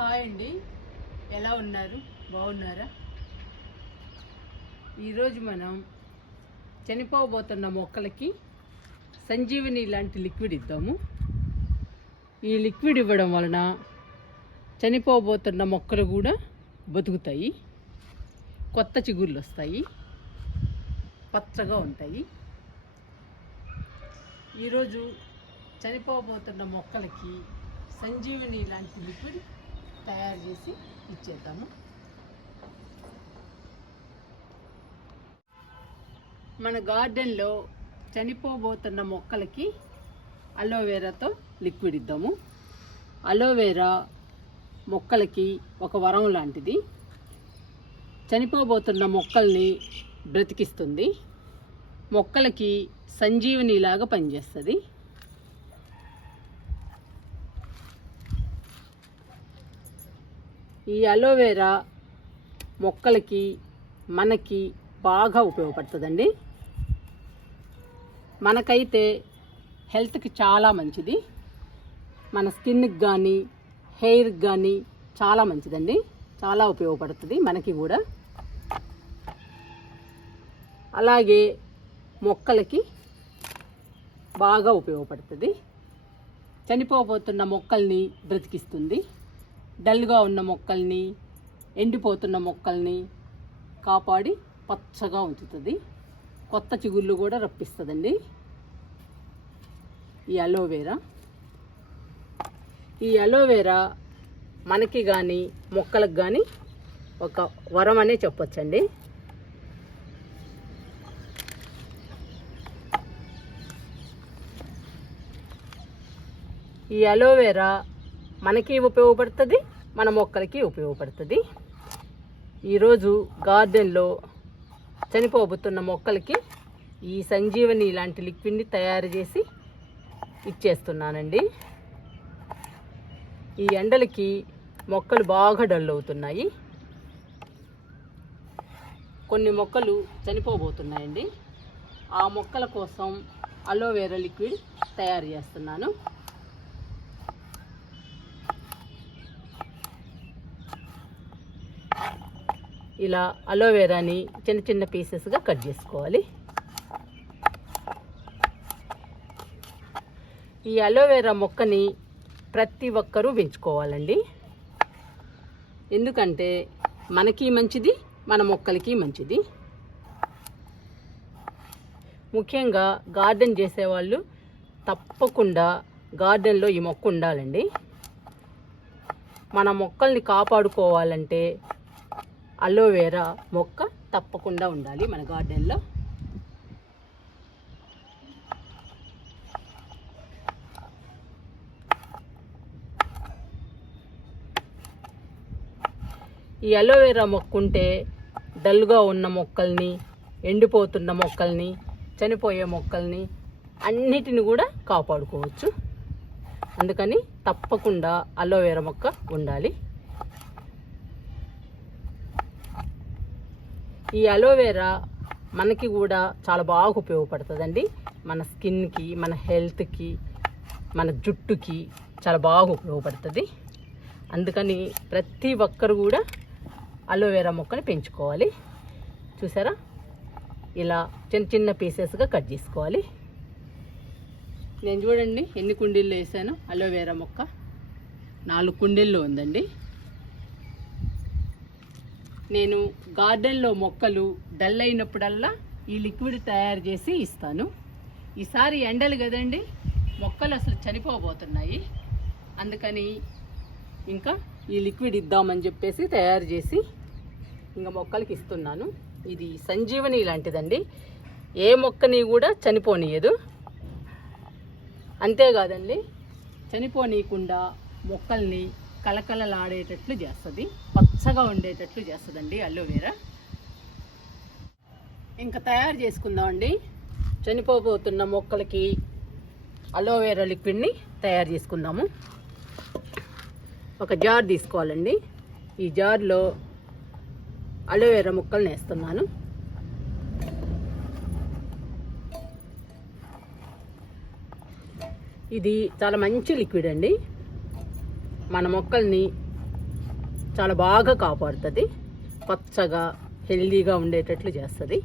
Hi అండి, ఎలా ఉన్నారు? బాగున్నారా? ఈరోజు మనం చనిపోబోతున్న మొక్కలకి సంజీవని లాంటి లిక్విడ్ ఇద్దాము. ఈ లిక్విడ్ ఇవ్వడం వలన చనిపోబోతున్న మొక్కలు కూడా బతుకుతాయి, కొత్త చిగుళ్ళు వస్తాయి, పచ్చగా ఉంటాయి. ఈరోజు చనిపోబోతున్న మొక్కలకి సంజీవని లాంటి లిక్విడ్ తయారు చేసి ఇచ్చేద్దాము. మన గార్డెన్లో చనిపోబోతున్న మొక్కలకి అలోవెరాతో లిక్విడ్ ఇద్దాము. అలోవెరా మొక్కలకి ఒక వరం లాంటిది. చనిపోబోతున్న మొక్కల్ని బ్రతికిస్తుంది, మొక్కలకి సంజీవనిలాగా పనిచేస్తుంది. ఈ అలోవెరా మొక్కలకి మనకి బాగా ఉపయోగపడుతుందండి. మనకైతే హెల్త్కి చాలా మంచిది, మన స్కిన్కి కానీ హెయిర్కి కానీ చాలా మంచిదండి, చాలా ఉపయోగపడుతుంది మనకి కూడా. అలాగే మొక్కలకి బాగా ఉపయోగపడుతుంది. చనిపోబోతున్న మొక్కల్ని బ్రతికిస్తుంది, డల్గా ఉన్న మొక్కల్ని, ఎండిపోతున్న మొక్కల్ని కాపాడి పచ్చగా ఉంచుతుంది, కొత్త చిగుళ్ళు కూడా రప్పిస్తుందండి ఈ అలోవెరా. ఈ అలోవెరా మనకి కానీ మొక్కలకు కానీ ఒక వరం అనే చెప్పొచ్చండి. ఈ అలోవెరా మనకి ఉపయోగపడుతుంది, మన మొక్కలకి ఉపయోగపడుతుంది. ఈరోజు గార్డెన్లో చనిపోబోతున్న మొక్కలకి ఈ సంజీవని లాంటి లిక్విడ్ని తయారు చేసి ఇచ్చేస్తున్నానండి. ఈ ఎండలకి మొక్కలు బాగా డల్ అవుతున్నాయి, కొన్ని మొక్కలు చనిపోబోతున్నాయండి. ఆ మొక్కల కోసం అలోవెరా లిక్విడ్ తయారు చేస్తున్నాను. ఇలా అలోవెరాని చిన్న చిన్న పీసెస్గా కట్ చేసుకోవాలి. ఈ అలోవెరా మొక్కని ప్రతి ఒక్కరూ పెంచుకోవాలండి, ఎందుకంటే మనకి మంచిది, మన మొక్కలకి మంచిది. ముఖ్యంగా గార్డెన్ చేసేవాళ్ళు తప్పకుండా గార్డెన్లో ఈ మొక్క ఉండాలండి. మన మొక్కల్ని కాపాడుకోవాలంటే అలోవెరా మొక్క తప్పకుండా ఉండాలి మన గార్డెన్లో. ఈ అలోవెరా మొక్క ఉంటే డల్గా ఉన్న మొక్కల్ని, ఎండిపోతున్న మొక్కల్ని, చనిపోయే మొక్కల్ని అన్నిటిని కూడా కాపాడుకోవచ్చు. అందుకని తప్పకుండా అలోవెరా మొక్క ఉండాలి. ఈ అలోవెరా మనకి కూడా చాలా బాగా ఉపయోగపడుతుందండి. మన స్కిన్కి, మన హెల్త్కి, మన జుట్టుకి చాలా బాగా ఉపయోగపడుతుంది. అందుకని ప్రతి ఒక్కరు కూడా అలోవెరా మొక్కని పెంచుకోవాలి. చూసారా, ఇలా చిన్న చిన్న పీసెస్గా కట్ చేసుకోవాలి. నేను చూడండి ఎన్ని కుండీల్లో వేసాను అలోవెరా మొక్క. 4 కుండీల్లో ఉందండి. నేను గార్డెన్లో మొక్కలు డల్ అయినప్పుడల్లా ఈ లిక్విడ్ తయారు చేసి ఇస్తాను. ఈసారి ఎండలు కదండి, మొక్కలు అసలు చనిపోబోతున్నాయి. అందుకని ఇంకా ఈ లిక్విడ్ ఇద్దామని చెప్పేసి తయారు చేసి ఇంకా మొక్కలకి ఇస్తున్నాను. ఇది సంజీవని లాంటిదండి, ఏ మొక్కని కూడా చనిపోనీయదు. అంతేకాదండి, చనిపోనీయకుండా మొక్కల్ని కలకలలాడేటట్లు చేస్తుంది, పచ్చగా ఉండేటట్లు చేస్తుందండి అలోవెరా. ఇంకా తయారు చేసుకుందామండి. చనిపోబోతున్న మొక్కలకి అలోవెరా లిక్విడ్ని తయారు చేసుకుందాము. ఒక జార్ తీసుకోవాలండి. ఈ జార్లో అలోవెరా ముక్కల్ని వేస్తున్నాను. ఇది చాలా మంచి లిక్విడ్ అండి. మన మొక్కల్ని చాలా బాగా కాపాడుతుంది, పచ్చగా హెల్దీగా ఉండేటట్లు చేస్తుంది.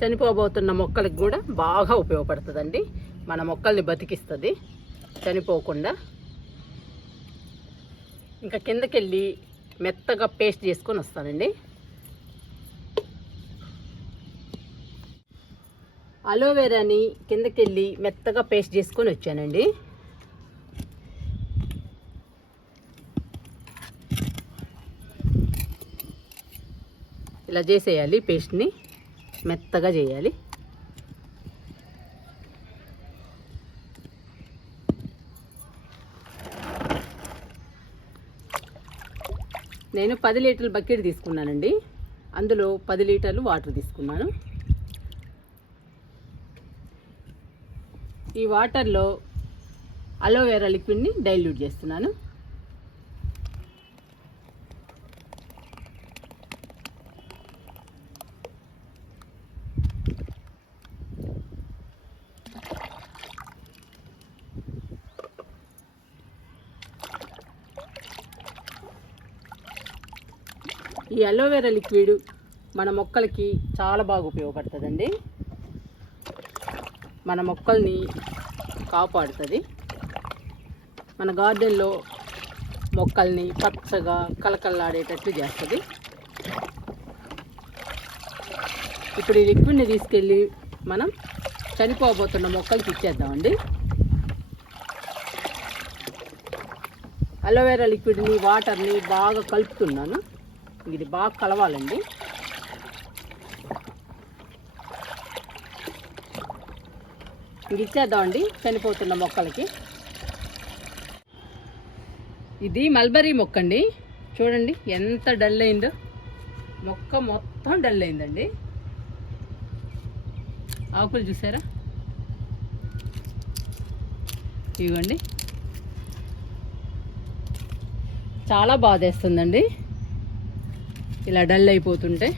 చనిపోబోతున్న మొక్కలకు కూడా బాగా ఉపయోగపడుతుందండి. మన మొక్కల్ని బతికిస్తుంది చనిపోకుండా. ఇంకా కిందకెళ్ళి మెత్తగా పేస్ట్ చేసుకొని వస్తానండి. అలోవెరాని కిందకెళ్ళి మెత్తగా పేస్ట్ చేసుకొని వచ్చానండి. ఇలా చేసేయాలి, పేస్ట్ని మెత్తగా చేయాలి. నేను 10 లీటర్ల బకెట్ తీసుకున్నానండి. అందులో 10 లీటర్లు వాటర్ తీసుకున్నాను. ఈ వాటర్లో అలోవెరా లిక్విడ్ని డైల్యూట్ చేస్తున్నాను. ఈ అలోవెరా లిక్విడ్ మన మొక్కలకి చాలా బాగా ఉపయోగపడుతుందండి. మన మొక్కల్ని కాపాడుతుంది. మన గార్డెన్లో మొక్కల్ని పచ్చగా కలకల్లాడేటట్లు చేస్తుంది. ఇప్పుడు ఈ లిక్విడ్ని తీసుకెళ్ళి మనం చనిపోబోతున్న మొక్కలకి ఇచ్చేద్దామండి. అలోవెరా లిక్విడ్ని వాటర్ని బాగా కలుపుతున్నాను. ఇది బాగా కలవాలండి. ఇంక ఇచ్చేద్దామండి చనిపోతున్న మొక్కలకి. ఇది మల్బరీ మొక్క అండి. చూడండి ఎంత డల్ అయిందో, మొక్క మొత్తం డల్ అయిందండి. ఆకులు చూసారా, ఇవ్వండి. చాలా బాధేస్తుందండి ఇలా డల్ అయిపోతుంటే.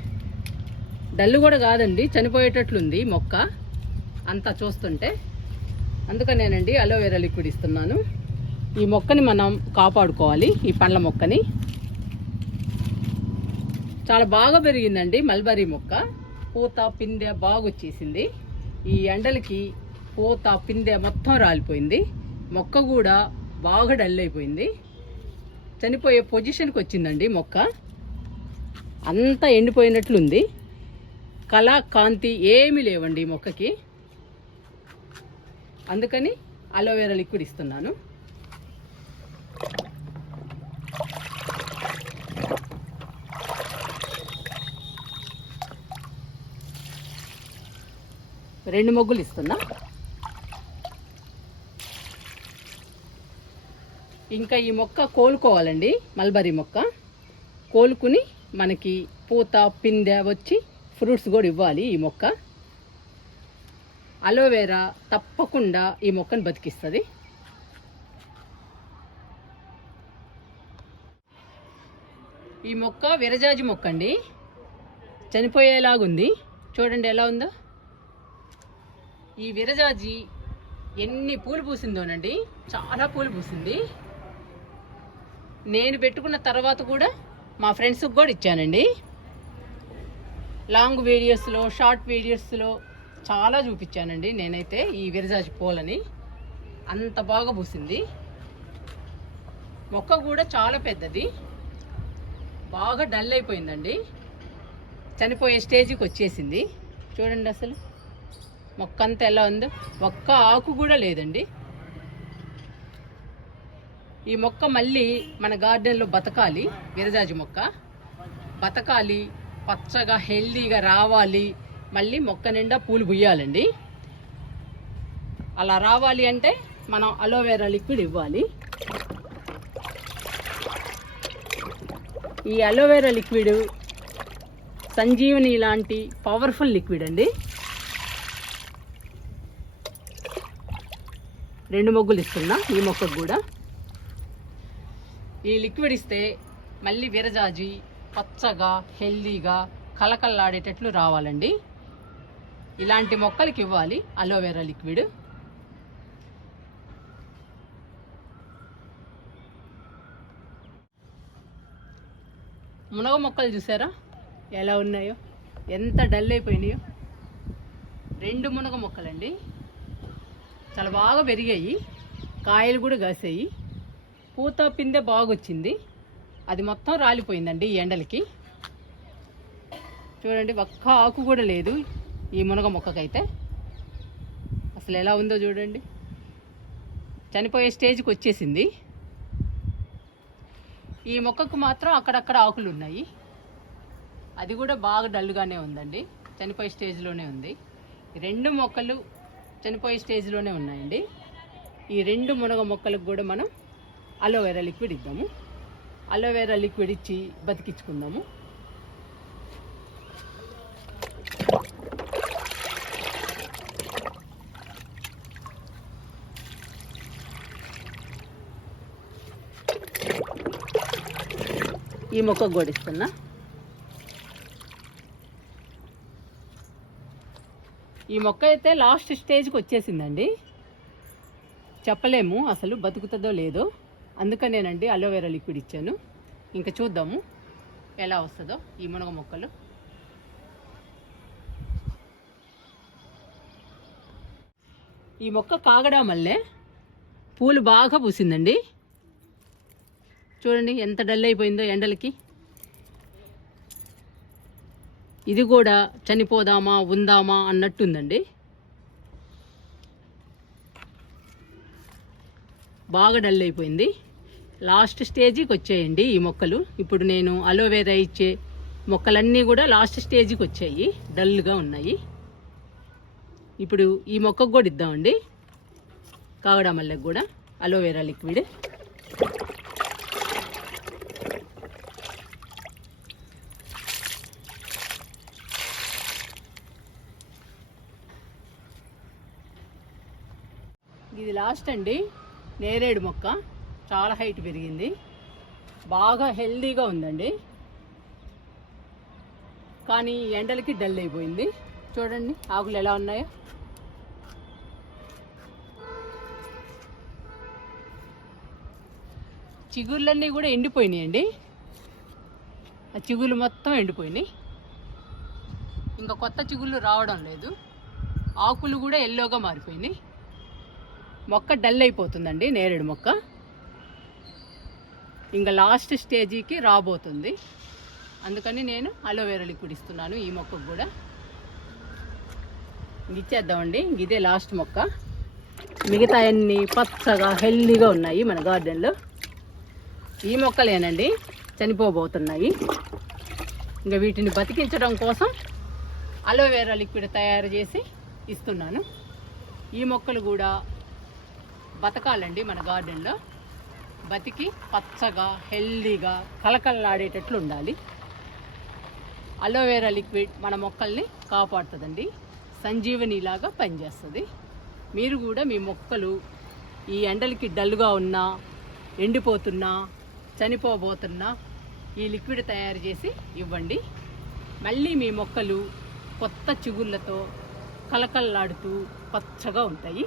డల్ కూడా కాదండి, చనిపోయేటట్లుంది మొక్క అంతా చూస్తుంటే. అందుకనేనండి అలోవెరా లిక్విడ్ ఇస్తున్నాను. ఈ మొక్కని మనం కాపాడుకోవాలి. ఈ పండ్ల మొక్కని చాలా బాగా పెరిగిందండి మల్బరీ మొక్క. పూత పిందె బాగా వచ్చేసింది. ఈ ఎండలకి పూత పిందె మొత్తం రాలిపోయింది. మొక్క కూడా బాగా డల్ అయిపోయింది, చనిపోయే పొజిషన్కి వచ్చిందండి మొక్క. అంతా ఎండిపోయినట్లుంది. కళ కాంతి ఏమీ లేవండి ఈ మొక్కకి. అందుకని అలోవెరా లిక్విడ్ ఇస్తున్నాను. రెండు మొగ్గులు ఇస్తున్నా. ఇంకా ఈ మొక్క కోలుకోవాలండి. మల్బరీ మొక్క కోలుకుని మనకి పూత పిందె వచ్చి ఫ్రూట్స్ కూడా ఇవ్వాలి ఈ మొక్క. అలోవెరా తప్పకుండా ఈ మొక్కను బతికిస్తుంది. ఈ మొక్క విరజాజి మొక్క అండి. చనిపోయేలాగుంది, చూడండి ఎలా ఉందో. ఈ విరజాజి ఎన్ని పూలు పూసిందోనండి, చాలా పూలు పూసింది. నేను పెట్టుకున్న తర్వాత కూడా మా ఫ్రెండ్స్కి కూడా ఇచ్చానండి. లాంగ్ వీడియోస్లో, షార్ట్ వీడియోస్లో చాలా చూపించానండి నేనైతే ఈ విరజాజి పూలని. అంత బాగా పూసింది. మొక్క కూడా చాలా పెద్దది, బాగా డల్ అయిపోయిందండి, చనిపోయే స్టేజ్కి వచ్చేసింది. చూడండి అసలు మొక్క అంతా ఎలా ఉందో, ఒక్క ఆకు కూడా లేదండి. ఈ మొక్క మళ్ళీ మన గార్డెన్లో బతకాలి. విరజాజి మొక్క బతకాలి, పచ్చగా హెల్దీగా రావాలి, మళ్ళీ మొక్క నిండా పూలు పూయాలండి. అలా రావాలి అంటే మనం అలోవెరా లిక్విడ్ ఇవ్వాలి. ఈ అలోవెరా లిక్విడ్ సంజీవని లాంటి పవర్ఫుల్ లిక్విడ్ అండి. 2 మొగ్గులు ఇస్తున్నా ఈ మొక్కకు కూడా. ఈ లిక్విడ్ ఇస్తే మళ్ళీ విరజాజి పచ్చగా హెల్దీగా కలకల్లాడేటట్లు రావాలండి. ఇలాంటి మొక్కలకి ఇవ్వాలి అలోవెరా లిక్విడ్. మునగ మొక్కలు చూసారా ఎలా ఉన్నాయో, ఎంత డల్ అయిపోయినాయో. 2 మునగ మొక్కలండి, చాలా బాగా పెరిగాయి, కాయలు కూడా కాసాయి, పూత పిందె బాగా వచ్చింది. అది మొత్తం రాలిపోయిందండి ఈ ఎండలకి. చూడండి, ఒక్క ఆకు కూడా లేదు ఈ మునగ మొక్కకైతే. అసలు ఎలా ఉందో చూడండి, చనిపోయే స్టేజ్కి వచ్చేసింది. ఈ మొక్కకు మాత్రం అక్కడక్కడ ఆకులు ఉన్నాయి, అది కూడా బాగా డల్గానే ఉందండి, చనిపోయే స్టేజ్లోనే ఉంది. 2 మొక్కలు చనిపోయే స్టేజ్లోనే ఉన్నాయండి. ఈ 2 మునగ మొక్కలకు కూడా మనం అలోవెరా లిక్విడ్ ఇద్దాము. అలోవెరా లిక్విడ్ ఇచ్చి బతికించుకుందాము. ఈ మొక్కకు కూడా ఇస్తున్నా. ఈ మొక్క అయితే లాస్ట్ స్టేజ్కి వచ్చేసిందండి, చెప్పలేము అసలు బతుకుతుందో లేదో. అందుకనేనండి అలోవెరా లిక్విడ్ ఇచ్చాను. ఇంకా చూద్దాము ఎలా వస్తుందో ఈ మునగ మొక్కలు. ఈ మొక్క కాగడా మల్లె పూలు బాగా పూసిందండి. చూడండి ఎంత డల్ అయిపోయిందో ఎండలకి. ఇది కూడా చనిపోదామా ఉందామా అన్నట్టుందండి, బాగా డల్ అయిపోయింది. లాస్ట్ స్టేజ్కి వచ్చాయండి ఈ మొక్కలు. ఇప్పుడు నేను అలోవెరా ఇచ్చే మొక్కలన్నీ కూడా లాస్ట్ స్టేజ్కి వచ్చాయి, డల్గా ఉన్నాయి. ఇప్పుడు ఈ మొక్కకు కూడా ఇద్దామండి, కాగడా మల్లెకు కూడా అలోవెరా లిక్విడ్. ఇది లాస్ట్ అండి, నేరేడు మొక్క చాలా హైట్ పెరిగింది, బాగా హెల్దీగా ఉందండి. కానీ ఎండలకి డల్ అయిపోయింది. చూడండి ఆకులు ఎలా ఉన్నాయో. చిగుర్లన్నీ కూడా ఎండిపోయినాయండి, ఆ చిగుళ్ళు మొత్తం ఎండిపోయినాయి, ఇంకా కొత్త చిగుళ్ళు రావడం లేదు. ఆకులు కూడా ఎల్లోగా మారిపోయినాయి. మొక్క డల్ అయిపోతుందండి నేరేడు మొక్క, ఇంకా లాస్ట్ స్టేజీకి రాబోతుంది. అందుకని నేను అలోవెరా లిక్విడ్ ఇస్తున్నాను ఈ మొక్కకు కూడా. ఇచ్చేద్దామండి, ఇదే లాస్ట్ మొక్క. మిగతా అన్ని పచ్చగా హెల్దీగా ఉన్నాయి మన గార్డెన్లో. ఈ మొక్కలేనండి చనిపోబోతున్నాయి. ఇంకా వీటిని బతికించడం కోసం అలోవెరా లిక్విడ్ తయారు చేసి ఇస్తున్నాను. ఈ మొక్కలు కూడా బతకాలండి మన గార్డెన్లో, బతికి పచ్చగా హెల్దీగా కలకలలాడేటట్లు ఉండాలి. అలోవెరా లిక్విడ్ మన మొక్కల్ని కాపాడుతుందండి, సంజీవనిలాగా పనిచేస్తుంది. మీరు కూడా మీ మొక్కలు ఈ ఎండలకి డల్గా ఉన్నా, ఎండిపోతున్నా, చనిపోబోతున్నా ఈ లిక్విడ్ తయారు చేసి ఇవ్వండి. మళ్ళీ మీ మొక్కలు కొత్త చిగుళ్ళతో కలకలలాడుతూ పచ్చగా ఉంటాయి.